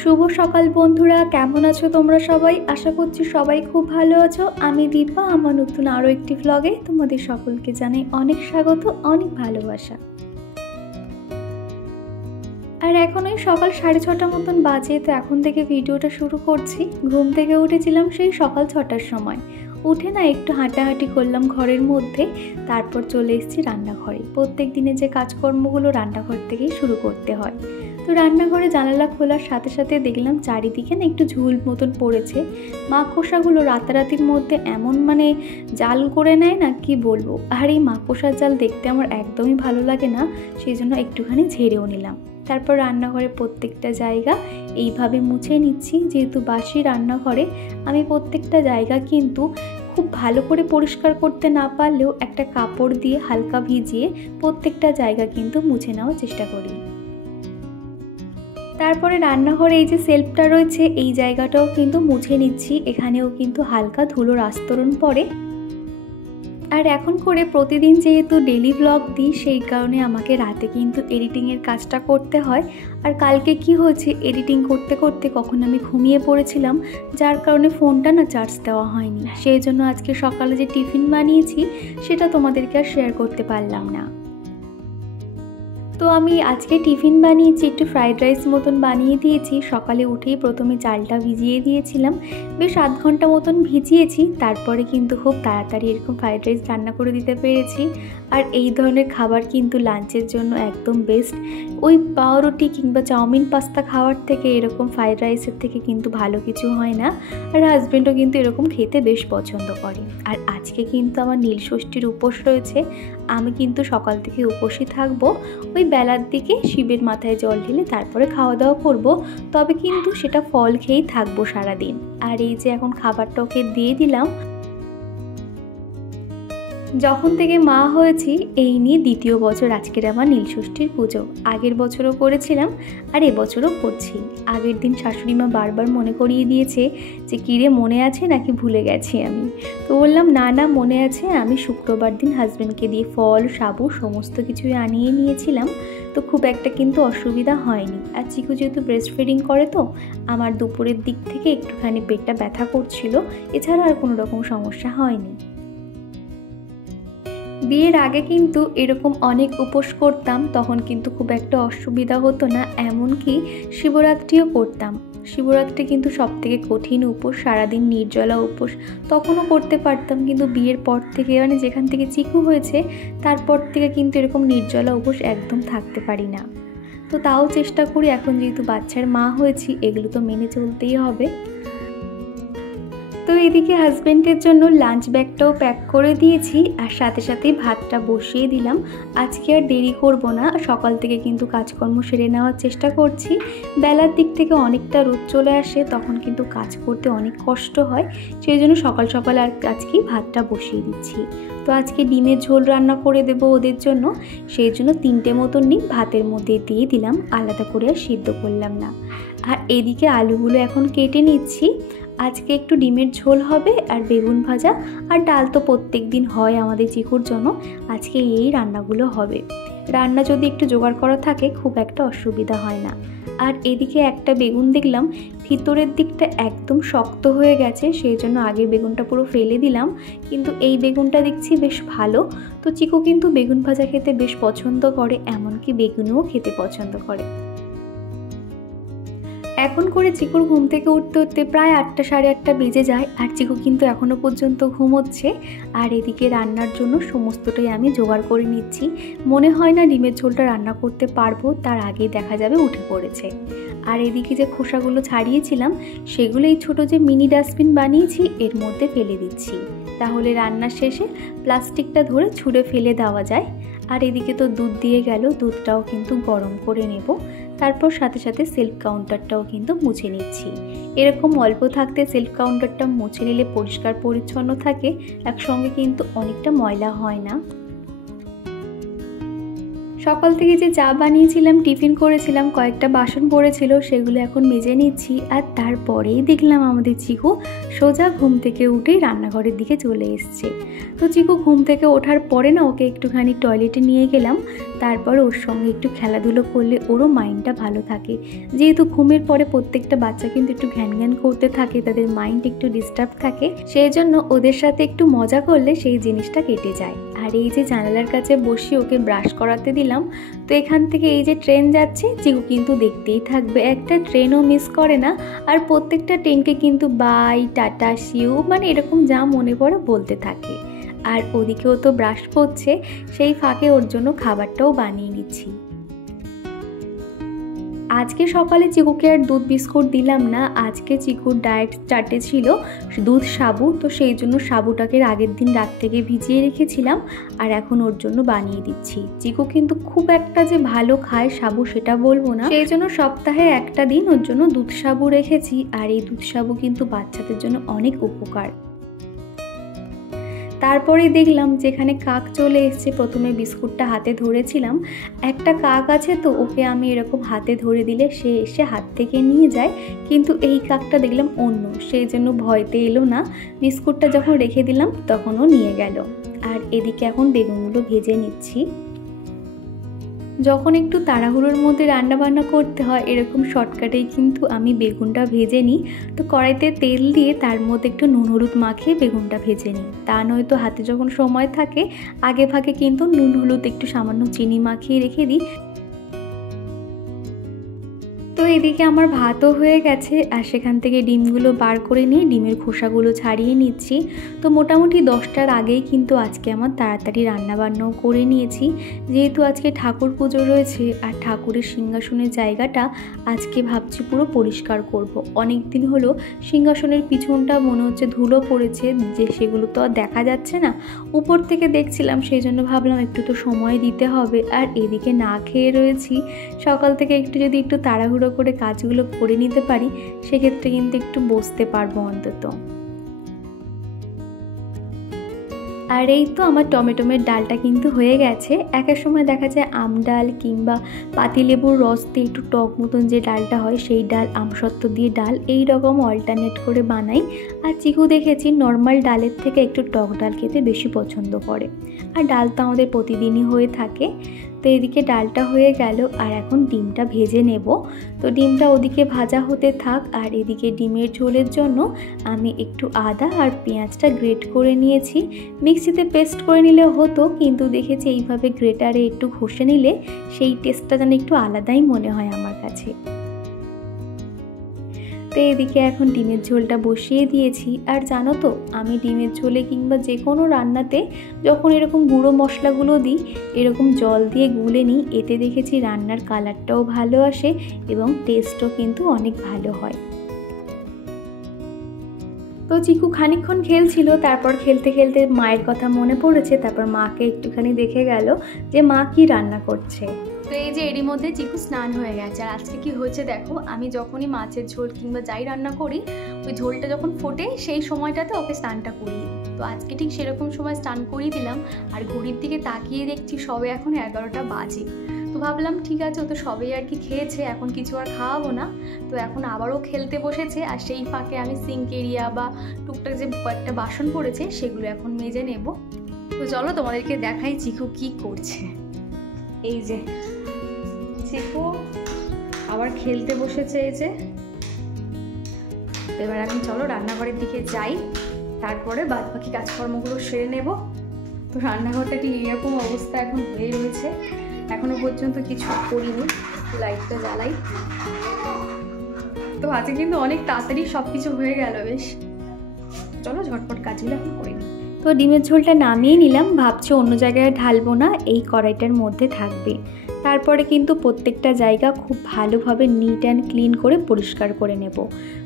শুভ সকাল বন্ধুরা, কেমন আছো তোমরা সবাই? আশা করছি সবাই খুব ভালো আছো। আমি দীপা, আমার নতুন আরও একটি ভ্লগে তোমাদের সকলকে জানাই অনেক স্বাগত, অনেক ভালোবাসা। আর এখন ওই সকাল 6:30 মতন বাজে, তো এখন থেকে ভিডিওটা শুরু করছি। ঘুম থেকে উঠেছিলাম সেই সকাল 6টার সময়। উঠে না একটু হাঁটাহাঁটি করলাম ঘরের মধ্যে, তারপর চলে এসেছি রান্নাঘরে। প্রত্যেক দিনে যে কাজকর্মগুলো রান্নাঘর থেকেই শুরু করতে হয়। তো রান্নাঘরে জানালা খোলার সাথে সাথে দেখলাম চারিদিকে না একটু ঝুল মতন পড়েছে। মাকড়সাগুলো রাতারাতির মধ্যে এমন জাল করে নেয় না, কি বলবো। আর এই মাকড়সার জাল দেখতে আমার একদমই ভালো লাগে না, সেই জন্য একটুখানি ঝেড়েও নিলাম। তারপর রান্নাঘরে প্রত্যেকটা জায়গা এইভাবে মুছে নিচ্ছি। যেহেতু বাসি রান্নাঘরে, আমি প্রত্যেকটা জায়গা কিন্তু খুব ভালো করে পরিষ্কার করতে না পারলেও একটা কাপড় দিয়ে হালকা ভিজিয়ে প্রত্যেকটা জায়গা কিন্তু মুছে নেওয়ার চেষ্টা করি। তারপরে রান্নাঘরে এই যে সেলফটা রয়েছে, এই জায়গাটাও কিন্তু মুছে নিচ্ছি। এখানেও কিন্তু হালকা ধুলোর আস্তরণ পড়ে। আর এখন করে প্রতিদিন যেহেতু ডেলি ব্লগ দিই, সেই কারণে আমাকে রাতে কিন্তু এডিটিংয়ের কাজটা করতে হয়। আর কালকে কি হয়েছে, এডিটিং করতে করতে কখন আমি ঘুমিয়ে পড়েছিলাম, যার কারণে ফোনটা না চার্জ দেওয়া হয়নি। সেই জন্য আজকে সকালে যে টিফিন বানিয়েছি সেটা তোমাদেরকে আর শেয়ার করতে পারলাম না। তো আমি আজকে টিফিন বানিয়েছি, একটু ফ্রাইড রাইস মতন বানিয়ে দিয়েছি। সকালে উঠেই প্রথমে চালটা ভিজিয়ে দিয়েছিলাম, বেশ 8 ঘন্টা মতন ভিজিয়েছি। তারপরে কিন্তু খুব তাড়াতাড়ি এরকম ফ্রাইড রাইস রান্না করে দিতে পেরেছি। আর এই ধরনের খাবার কিন্তু লাঞ্চের জন্য একদম বেস্ট। ওই পাউরুটি কিংবা চাউমিন পাস্তা খাওয়ার থেকে এরকম ফ্রাইড রাইসের থেকে কিন্তু ভালো কিছু হয় না। আর হাজব্যান্ডও কিন্তু এরকম খেতে বেশ পছন্দ করে। আর আজকে কিন্তু আমার নীলষষ্ঠীর উপোস রয়েছে। আমি কিন্তু সকাল থেকে উপোসই থাকবো। ওই বেলার দিকে শিবের মাথায় জল ঢেলে তারপরে খাওয়া দাওয়া করব, তবে কিন্তু সেটা ফল খেয়েই থাকবো সারাদিন। আর এই যে এখন খাবারটা ওকে দিয়ে দিলাম। যখন থেকে মা হয়েছি এই নিয়ে 2য় বছর আজকের আমার নীলষষ্ঠীর পুজো। আগের বছরও করেছিলাম আর এবছরও করছি। আগের দিন শাশুড়ি মা বারবার মনে করিয়ে দিয়েছে যে কিরে মনে আছে নাকি ভুলে গেছি আমি। তো বললাম না না, মনে আছে। আমি শুক্রবার দিন হাজব্যান্ডকে দিয়ে ফল সাবু সমস্ত কিছুই আনিয়ে নিয়েছিলাম। তো খুব একটা কিন্তু অসুবিধা হয়নি। আর চিকু যেহেতু ব্রেস্ট ফিডিং করে, তো আমার দুপুরের দিক থেকে একটুখানি পেটটা ব্যথা করছিল, এছাড়া আর কোনো রকম সমস্যা হয়নি। বিয়ের আগে কিন্তু এরকম অনেক উপোস করতাম, তখন কিন্তু খুব একটা অসুবিধা হতো না। এমনকি শিবরাত্রিও করতাম। শিবরাত্রি কিন্তু সবথেকে কঠিন উপোস, সারাদিন নির্জলা উপোস। তখনও করতে পারতাম, কিন্তু বিয়ের পর থেকে যেখান থেকে চিকু হয়েছে তারপর থেকে কিন্তু এরকম নির্জলা উপোস একদম থাকতে পারি না। তো তাও চেষ্টা করি, এখন যেহেতু বাচ্চার মা হয়েছি এগুলো তো মেনে চলতেই হবে। তো এদিকে হাজব্যান্ডের জন্য লাঞ্চ ব্যাগটাও প্যাক করে দিয়েছি, আর সাথে সাথেই ভাতটা বসিয়ে দিলাম। আজকে আর দেরি করব না, সকাল থেকে কিন্তু কাজকর্ম সেরে নেওয়ার চেষ্টা করছি। বেলার দিক থেকে অনেকটা রোদ চলে আসে, তখন কিন্তু কাজ করতে অনেক কষ্ট হয়। সেই জন্য সকাল সকাল আর আজকেই ভাতটা বসিয়ে দিচ্ছি। তো আজকে ডিমের ঝোল রান্না করে দেবো ওদের জন্য, সেই জন্য 3টে মতন ডিম ভাতের মধ্যে দিয়ে দিলাম, আলাদা করে আর সিদ্ধ করলাম না। আর এদিকে আলুগুলো এখন কেটে নিচ্ছি। আজকে একটু ডিমের ঝোল হবে আর বেগুন ভাজা, আর ডাল তো প্রত্যেক দিন হয় আমাদের চিকুর জন্য। আজকে এই রান্নাগুলো হবে। রান্না যদি একটু জোগাড় করা থাকে খুব একটা অসুবিধা হয় না। আর এদিকে একটা বেগুন দেখলাম ভিতরের দিকটা একদম শক্ত হয়ে গেছে, সেই জন্য আগের বেগুনটা পুরো ফেলে দিলাম। কিন্তু এই বেগুনটা দেখছি বেশ ভালো। তো চিকু কিন্তু বেগুন ভাজা খেতে বেশ পছন্দ করে, এমনকি বেগুনও খেতে পছন্দ করে। এখন করে চিকুর ঘুম থেকে উঠতে উঠতে প্রায় 8টা সাড়ে 8টা বেজে যায়, আর চিকু কিন্তু এখনও পর্যন্ত ঘুমোচ্ছে। আর এদিকে রান্নার জন্য সমস্তটাই আমি জোগাড় করে নিচ্ছি। মনে হয় না ডিমের ঝোলটা রান্না করতে পারবো, তার আগেই দেখা যাবে উঠে পড়েছে। আর এদিকে যে খোসাগুলো ছাড়িয়েছিলাম সেগুলো এই ছোটো যে মিনি ডাস্টবিন বানিয়েছি এর মধ্যে ফেলে দিচ্ছি, তাহলে রান্নার শেষে প্লাস্টিকটা ধরে ছুঁড়ে ফেলে দেওয়া যায়। আর এদিকে তো দুধ দিয়ে গেল, দুধটাও কিন্তু গরম করে নেব। তারপর সাথে সাথে সেলফ কাউন্টারটাও কিন্তু মুছে নিচ্ছি। এরকম অল্প থাকতে সেলফ কাউন্টারটা মুছে নিলে পরিষ্কার পরিচ্ছন্ন থাকে, একসঙ্গে কিন্তু অনেকটা ময়লা হয় না। সকাল থেকে যে চা বানিয়েছিলাম, টিফিন করেছিলাম, কয়েকটা বাসন পড়েছিল, সেগুলো এখন মেজে নিচ্ছি। আর তারপরেই দেখলাম আমাদের চিকু সোজা ঘুম থেকে উঠেই রান্নাঘরের দিকে চলে এসছে। তো চিকু ঘুম থেকে ওঠার পরে না ওকে একটুখানি টয়লেটে নিয়ে গেলাম। তারপর ওর সঙ্গে একটু খেলাধুলো করলে ওরও মাইন্ডটা ভালো থাকে। যেহেতু ঘুমের পরে প্রত্যেকটা বাচ্চা কিন্তু একটু ঘ্যান ঘ্যান করতে থাকে, তাদের মাইন্ড একটু ডিস্টার্ব থাকে, সেই জন্য ওদের সাথে একটু মজা করলে সেই জিনিসটা কেটে যায়। আর এই যে জানালার কাছে বসে ওকে ব্রাশ করাতে দিলাম। তো এখান থেকে এই যে ট্রেন যাচ্ছে, চিকু কিন্তু দেখতেই থাকবে, একটা ট্রেনও মিস করে না। আর প্রত্যেকটা ট্রেনকে কিন্তু বাই, টাটা, সিউ মানে এরকম যা মনে পড়ে বলতে থাকে। আর ওদিকেও তো ব্রাশ করছে, সেই ফাঁকে ওর জন্য খাবারটাও বানিয়ে নিচ্ছি। আজকে সকালে চিকুকে আর দুধ বিস্কুট দিলাম না। আজকে চিকুর ডায়েট চার্টে ছিল দুধ সাবু, তো সেই জন্য সাবুটাকে আগের দিন রাত থেকে ভিজিয়ে রেখেছিলাম আর এখন ওর জন্য বানিয়ে দিচ্ছি। চিকু কিন্তু খুব একটা যে ভালো খায় সাবু সেটা বলবো না, সেই জন্য সপ্তাহে একটা দিন ওর জন্য দুধ সাবু রেখেছি। আর এই দুধ সাবু কিন্তু বাচ্চাদের জন্য অনেক উপকার। তারপরে দেখলাম যেখানে কাক চলে এসছে, প্রথমে বিস্কুটটা হাতে ধরেছিলাম, একটা কাক আছে তো ওকে আমি এরকম হাতে ধরে দিলে সে এসে হাত থেকে নিয়ে যায়, কিন্তু এই কাকটা দেখলাম অন্য, সেই জন্য ভয়তে এলো না। বিস্কুটটা যখন রেখে দিলাম তখনও নিয়ে গেল। আর এদিকে এখন বেগুনগুলো ভেজে নিচ্ছি। যখন একটু তাড়াহুড়োর মধ্যে রান্নাবান্না করতে হয় এরকম শর্টকাটেই কিন্তু আমি বেগুনটা ভেজে নিই। তো কড়াইতে তেল দিয়ে তার মধ্যে একটু নুন হলুদ মাখিয়ে বেগুনটা ভেজে নিই। তা নয়তো হাতে যখন সময় থাকে আগে ভাগে কিন্তু নুন হলুদ একটু সামান্য চিনি মাখিয়ে রেখে দিই। তো এদিকে আমার ভাতও হয়ে গেছে আর সেখান থেকে ডিমগুলো বার করে নিয়ে ডিমের খোসাগুলো ছাড়িয়ে নিচ্ছি। তো মোটামুটি 10টার আগেই কিন্তু আজকে আমার তাড়াতাড়ি রান্নাবান্নাও করে নিয়েছি, যেহেতু আজকে ঠাকুর পুজো রয়েছে আর ঠাকুরের সিংহাসনের জায়গাটা আজকে ভাবছি পুরো পরিষ্কার করব। অনেক দিন হলো সিংহাসনের পিছনটা মনে হচ্ছে ধুলো পড়েছে, যে সেগুলো তো আর দেখা যাচ্ছে না, উপর থেকে দেখছিলাম, সেই জন্য ভাবলাম একটু তো সময় দিতে হবে। আর এদিকে না খেয়ে রয়েছি, সকাল থেকে একটু যদি একটু তাড়াহুড়ো করে কাজগুলো করে নিতে পারি সেক্ষেত্রে কিন্তু একটু বসতে পারবো অন্তত। আর এই তো আমার টমেটোমের ডালটা কিন্তু হয়ে গেছে। একের সময় দেখা যায় আম ডাল কিংবা পাতিলেবুর রস দিয়ে একটু টক মতন যে ডালটা হয় সেই ডাল, আমসত্ত্ব দিয়ে ডাল, এই রকম অল্টারনেট করে বানাই। আর চিকু দেখেছি নর্মাল ডালের থেকে একটু টক ডাল খেতে বেশি পছন্দ করে, আর ডাল তো আমাদের প্রতিদিনই হয়ে থাকে। তো এদিকে ডালটা হয়ে গেল আর এখন ডিমটা ভেজে নেব। তো ডিমটা ওদিকে ভাজা হতে থাক। আর এদিকে ডিমের ঝোলের জন্য আমি একটু আদা আর পেঁয়াজটা গ্রেট করে নিয়েছি। মিক্সিতে পেস্ট করে নিলে হতো, কিন্তু দেখেছি এইভাবে গ্রেটারে একটু ঘষে নিলে সেই টেস্টটা যেন একটু আলাদাই মনে হয় আমার কাছে। তো এদিকে এখন ডিমের ঝোলটা বসিয়ে দিয়েছি। আর জানো তো আমি ডিমের ঝোলে কিংবা যে কোনো রান্নাতে যখন এরকম গুঁড়ো মশলাগুলো দিই এরকম জল দিয়ে গুলে নিই, এতে দেখেছি রান্নার কালারটাও ভালো আসে এবং টেস্টও কিন্তু অনেক ভালো হয়। তো চিকু খানিকক্ষণ খেলছিল, তারপর খেলতে খেলতে মায়ের কথা মনে পড়েছে, তারপর মাকে একটুখানি দেখে গেল যে মা কি রান্না করছে। তো এই যে এরই মধ্যে চিকু স্নান হয়ে গেছে। আর আজকে কি হয়েছে দেখো, আমি যখনই মাছের ঝোল কিংবা যাই রান্না করি ওই ঝোলটা যখন ফোটে সেই সময়টাতে ওকে স্নানটা করিয়ে দিই। তো আজকে ঠিক সেরকম সময় স্নান করিয়ে দিলাম। আর ঘড়ির দিকে তাকিয়ে দেখছি সবে এখন 11টা বাজে। তো ভাবলাম ঠিক আছে, ও তো সবেই আর কি খেয়েছে, এখন কিছু আর খাওয়াবো না। তো এখন আবারও খেলতে বসেছে। আর সেই ফাঁকে আমি সিঙ্ক এরিয়া বা টুকটাক যে কয়েকটা বাসন পড়েছে সেগুলো এখন মেজে নেব। তো চলো তোমাদেরকে দেখাই চিকু কি করছে। এই যে চিকু আবার খেলতে বসেছে। এই যে এবার আমি চলো রান্নাঘরের দিকে যাই, তারপরে বাদ বাকি কাজকর্মগুলো সেরে নেব। তো রান্নাঘরটা ঠিক এইরকম অবস্থা এখন হয়ে রয়েছে, এখনো পর্যন্ত কিছু করিনি। লাইটটা জ্বালাই। তো আজকে কিন্তু অনেক তাড়াতাড়ি সব কিছু হয়ে গেল বেশ। চলো ঝটপট কাজগুলো এখন করে নিই। তো ডিমের ঝোলটা নামিয়ে নিলাম, ভাবছি অন্য জায়গায় ঢালবো না, এই কড়াইটার মধ্যে থাকবে। তারপরে কিন্তু প্রত্যেকটা জায়গা খুব ভালোভাবে নিট অ্যান্ড ক্লিন করে পরিষ্কার করে নেব।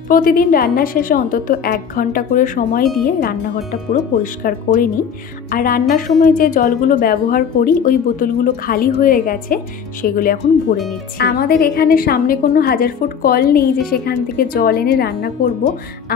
প্রতিদিন রান্না শেষে অন্তত 1 ঘন্টা করে সময় দিয়ে রান্নাঘরটা পুরো পরিষ্কার করে নিই। আর রান্নার সময় যে জলগুলো ব্যবহার করি ওই বোতলগুলো খালি হয়ে গেছে, সেগুলো এখন ভরে নিচ্ছি। আমাদের এখানে সামনে কোনো 1000 ফুট কল নেই যে সেখান থেকে জল এনে রান্না করব।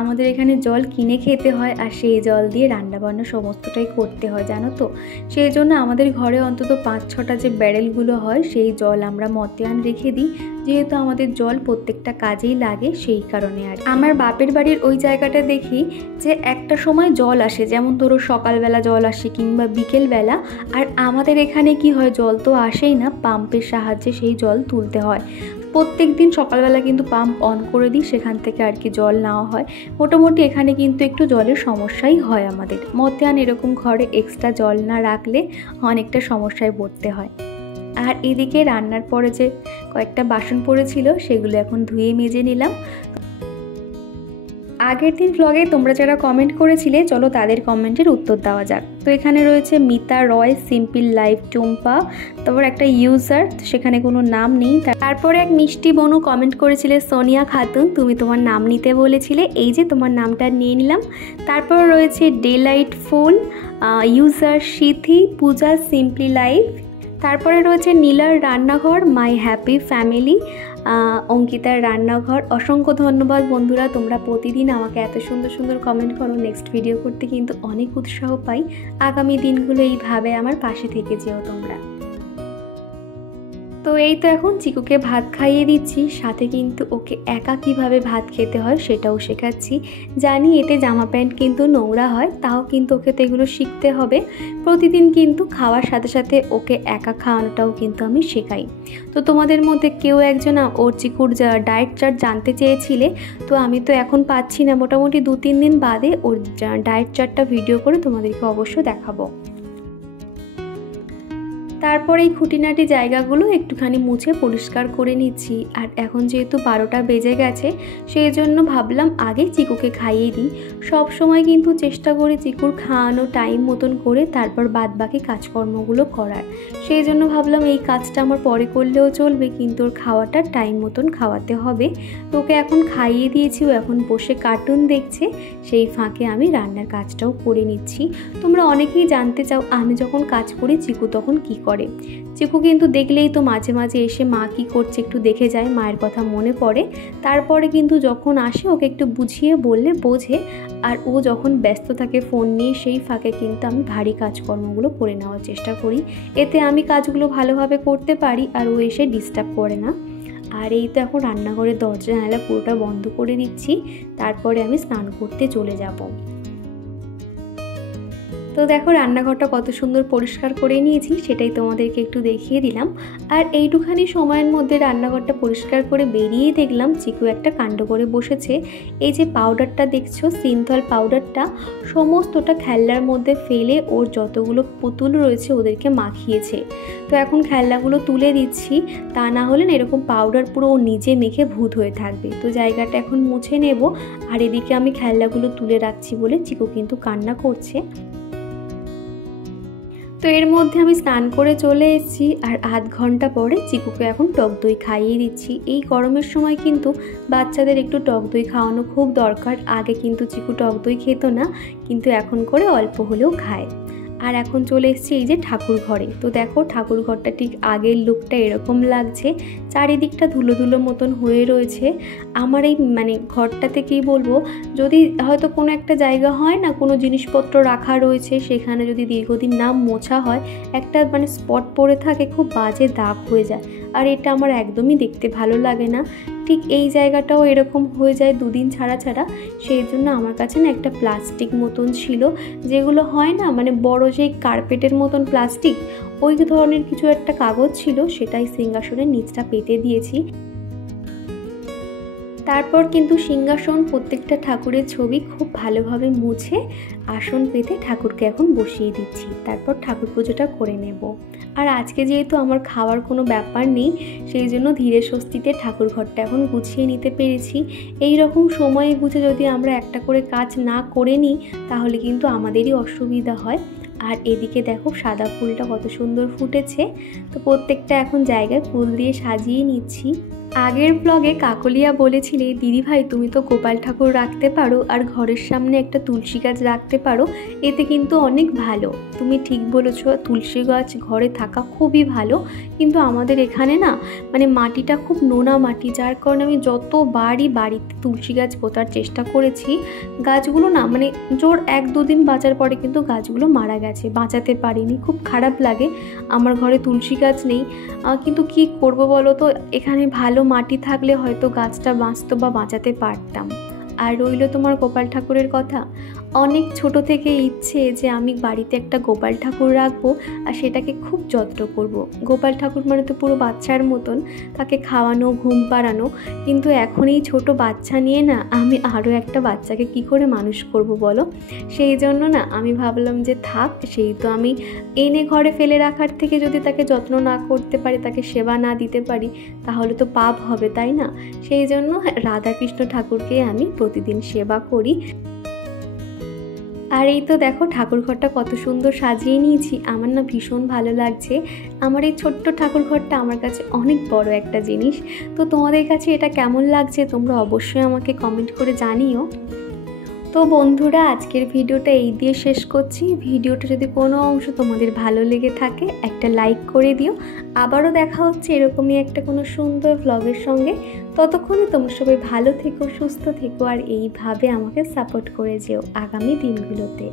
আমাদের এখানে জল কিনে খেতে হয়, আর সেই জল দিয়ে রান্নাবান্না সমস্তটাই করতে হয় জানো তো। সেই জন্য আমাদের ঘরে অন্তত 5-6টা যে ব্যারেলগুলো হয় সেই জল আমরা মতিয়ান রেখে দিই, যেহেতু আমাদের জল প্রত্যেকটা কাজেই লাগে সেই কারণে। আর আমার বাপের বাড়ির ওই জায়গাটা দেখি যে একটা সময় জল আসে, যেমন ধরো সকালবেলা জল আসে কিংবা বিকেলবেলা। আর আমাদের এখানে কি হয়, জল তো আসেই না, পাম্পের সাহায্যে সেই জল তুলতে হয়। প্রত্যেক দিন সকালবেলা কিন্তু পাম্প অন করে দিই, সেখান থেকে আর কি জল নেওয়া হয়। মোটামুটি এখানে কিন্তু একটু জলের সমস্যাই হয় আমাদের। মতিয়ান এরকম ঘরে এক্সট্রা জল না রাখলে অনেকটা সমস্যায় পড়তে হয়। আর এদিকে রান্নার পরে যে কয়েকটা বাসন পড়েছিল সেগুলো এখন ধুয়ে মেজে নিলাম। আগের দিন ব্লগে তোমরা যারা কমেন্ট করেছিলে, চলো তাদের কমেন্টের উত্তর দেওয়া যাক। তো এখানে রয়েছে মিতা রয়, সিম্পল লাইফ, টুম্পা, তারপর একটা ইউজার, সেখানে কোনো নাম নেই। তারপরে এক মিষ্টি বনু কমেন্ট করেছিলে, সোনিয়া খাতুন, তুমি তোমার নাম নিতে বলেছিলে, এই যে তোমার নামটা নিয়ে নিলাম। তারপর রয়েছে ডেলাইট ফুল, ইউজার সিথি, পূজা, সিম্পলি লাইফ। তারপরে রয়েছে নীলার রান্নাঘর, মাই হ্যাপি ফ্যামিলি, অঙ্কিতার রান্নাঘর। অসংখ্য ধন্যবাদ বন্ধুরা, তোমরা প্রতিদিন আমাকে এত সুন্দর সুন্দর কমেন্ট করো। নেক্সট ভিডিও করতে কিন্তু অনেক উৎসাহ পাই। আগামী দিনগুলো এইভাবে আমার পাশে থেকে যেও তোমরা। তো এই তো এখন চিকুকে ভাত খাইয়ে দিচ্ছি, সাথে কিন্তু ওকে একা কিভাবে ভাত খেতে হয় সেটাও শেখাচ্ছি। জানি এতে জামা প্যান্ট কিন্তু নোংরা হয়, তাও কিন্তু ওকে তো এগুলো শিখতে হবে। প্রতিদিন কিন্তু খাওয়ার সাথে সাথে ওকে একা খাওয়ানোটাও কিন্তু আমি শেখাই। তো তোমাদের মধ্যে কেউ একজন ওর চিকুর ডায়েট চার্ট জানতে চেয়েছিলে, তো আমি তো এখন পাচ্ছি না, মোটামুটি 2-3 দিন বাদে ওর ডায়েট চার্টটা ভিডিও করে তোমাদেরকে অবশ্য দেখাবো। তারপর এই খুঁটিনাটি জায়গাগুলো একটুখানি মুছে পরিষ্কার করে নিচ্ছি। আর এখন যেহেতু 12টা বেজে গেছে, সেই জন্য ভাবলাম আগে চিকুকে খাইয়ে দিই। সব সময় কিন্তু চেষ্টা করি চিকুর খাওয়ানো টাইম মতন করে তারপর বাদবাকি কাজকর্মগুলো করার। সেই জন্য ভাবলাম এই কাজটা আমার পরে করলেও চলবে, কিন্তু ওর খাওয়াটা টাইম মতন খাওয়াতে হবে। তো ওকে এখন খাইয়ে দিয়েছি, ও এখন বসে কার্টুন দেখছে, সেই ফাঁকে আমি রান্নার কাজটাও করে নিচ্ছি। তোমরা অনেকেই জানতে চাও আমি যখন কাজ করি চিকু তখন কী করে। চিকু কিন্তু দেখলেই তো মাঝে মাঝে এসে মা কি করছে একটু দেখে যায়, মায়ের কথা মনে পড়ে। তারপরে কিন্তু যখন আসে ওকে একটু বুঝিয়ে বললে বোঝে। আর ও যখন ব্যস্ত থাকে ফোন নিয়ে, সেই ফাঁকে কিন্তু আমি ভারী কাজকর্মগুলো করে নেওয়ার চেষ্টা করি, এতে আমি কাজগুলো ভালোভাবে করতে পারি আর ও এসে ডিস্টার্ব করে না। আর এই তো এখন রান্নাঘরের দরজা জানালা পুরোটা বন্ধ করে দিচ্ছি, তারপরে আমি স্নান করতে চলে যাব। তো দেখো রান্নাঘরটা কত সুন্দর পরিষ্কার করে নিয়েছি, সেটাই তোমাদেরকে একটু দেখিয়ে দিলাম। আর এইটুখানি সময়ের মধ্যে রান্নাঘরটা পরিষ্কার করে বেরিয়ে দেখলাম চিকু একটা কাণ্ড করে বসেছে। এই যে পাউডারটা দেখছো, সিনথল পাউডারটা, সমস্তটা খেলনার মধ্যে ফেলে ওর যতগুলো পুতুল রয়েছে ওদেরকে মাখিয়েছে। তো এখন খেলনাগুলো তুলে দিচ্ছি, তা না হলে না এরকম পাউডার পুরো ও নিজে মেখে ভূত হয়ে থাকবে। তো জায়গাটা এখন মুছে নেব। আর এদিকে আমি খেলনাগুলো তুলে রাখছি বলে চিকু কিন্তু কান্না করছে। তো এর মধ্যে আমি স্নান করে চলে এসেছি, আর আধ ঘন্টা পরে চিকুকে এখন টক দই খাইয়ে দিচ্ছি। এই গরমের সময় কিন্তু বাচ্চাদের একটু টক দই খাওয়ানো খুব দরকার। আগে কিন্তু চিকু টক দই খেত না, কিন্তু এখন করে অল্প হলেও খায়। আর এখন চলে এসেছি এই যে ঠাকুর ঘরে। তো দেখো ঠাকুর ঘরটা ঠিক আগের লুকটা এরকম লাগছে, চারিদিকটা ধুলো ধুলো মতন হয়ে রয়েছে। আমার এই ঘরটাতে কি বলবো, যদি হয়তো কোনো একটা জায়গা হয় না, কোনো জিনিসপত্র রাখা রয়েছে, সেখানে যদি দীর্ঘদিন না মোছা হয়, একটা স্পট পড়ে থাকে, খুব বাজে দাগ হয়ে যায়। আর এটা আমার একদমই দেখতে ভালো লাগে না। ঠিক এই জায়গাটাও এরকম হয়ে যায় 2 দিন ছাড়া ছাড়া। সেই জন্য আমার কাছে না একটা প্লাস্টিক মতন ছিল, যেগুলো হয় না বড় যে কার্পেটের মতন প্লাস্টিক, ওই ধরনের কিছু একটা কাগজ ছিল, সেটাই সিংহাসনের নিচটা পেতে দিয়েছি। তারপর কিন্তু সিংহাসন, প্রত্যেকটা ঠাকুরের ছবি খুব ভালোভাবে মুছে আসন পেতে ঠাকুরকে এখন বসিয়ে দিচ্ছি। তারপর ঠাকুর পুজোটা করে নেব। আর আজকে যেহেতু আমার খাওয়ার কোনো ব্যাপার নেই, সেই জন্য ধীরে স্বস্তিতে ঠাকুর ঘরটা এখন গুছিয়ে নিতে পেরেছি। এই রকম সময়ে বুঝে যদি আমরা একটা করে কাজ না করে নিই, তাহলে কিন্তু আমাদেরই অসুবিধা হয়। আর এদিকে দেখো সাদা ফুলটা কত সুন্দর ফুটেছে। তো প্রত্যেকটা এখন জায়গায় ফুল দিয়ে সাজিয়ে নিচ্ছি। আগের ব্লগে কাকলিয়া বলেছিলে দিদি ভাই তুমি তো গোপাল ঠাকুর রাখতে পারো আর ঘরের সামনে একটা তুলসী গাছ রাখতে পারো, এতে কিন্তু অনেক ভালো। তুমি ঠিক বলেছ, তুলসী গাছ ঘরে থাকা খুবই ভালো, কিন্তু আমাদের এখানে না মানে মাটিটা খুব নোনা মাটি, যার কারণে আমি যতবারই বাড়িতে তুলসী গাছ পোতার চেষ্টা করেছি গাছগুলো না মানে জোর 1-2 দিন বাঁচার পরে কিন্তু গাছগুলো মারা গেছে, বাঁচাতে পারিনি। খুব খারাপ লাগে। আমার ঘরে তুলসী গাছ নেই, কিন্তু কি করব বলো তো, এখানে ভালো মাটি থাকলে হয়তো গাছটা বাঁচতো বা বাঁচাতে পারতাম। আর রইল তোমার গোপাল ঠাকুরের কথা, অনেক ছোট থেকে ইচ্ছে যে আমি বাড়িতে একটা গোপাল ঠাকুর রাখবো আর সেটাকে খুব যত্ন করব। গোপাল ঠাকুর মানে তো পুরো বাচ্চার মতন, তাকে খাওয়ানো, ঘুম পাড়ানো, কিন্তু এখন এই ছোটো বাচ্চা নিয়ে না আমি আরও একটা বাচ্চাকে কি করে মানুষ করব বলো। সেই জন্য না আমি ভাবলাম যে থাক, সেই তো আমি এনে ঘরে ফেলে রাখার থেকে যদি তাকে যত্ন না করতে পারি, তাকে সেবা না দিতে পারি, তাহলে তো পাপ হবে, তাই না? সেই জন্য রাধাকৃষ্ণ ঠাকুরকে আমি প্রতিদিন সেবা করি। আর এই তো দেখো ঠাকুর ঘরটা কত সুন্দর সাজিয়ে নিয়েছি, আমার না ভীষণ ভালো লাগছে। আমার এই ছোট্ট ঠাকুর ঘরটা আমার কাছে অনেক বড় একটা জিনিস। তো তোমাদের কাছে এটা কেমন লাগছে তোমরা অবশ্যই আমাকে কমেন্ট করে জানিও। তো বন্ধুরা, আজকের ভিডিওটা এই দিয়ে শেষ করছি। ভিডিওটা যদি কোনো অংশ তোমাদের ভালো লেগে থাকে একটা লাইক করে দিও। আবারও দেখা হচ্ছে এরকমই একটা কোনো সুন্দর ভ্লগের সঙ্গে। ততক্ষণে তোমরা সবাই ভালো থেকো, সুস্থ থেকো আর এইভাবে আমাকে সাপোর্ট করে যেও আগামী দিনগুলোতে।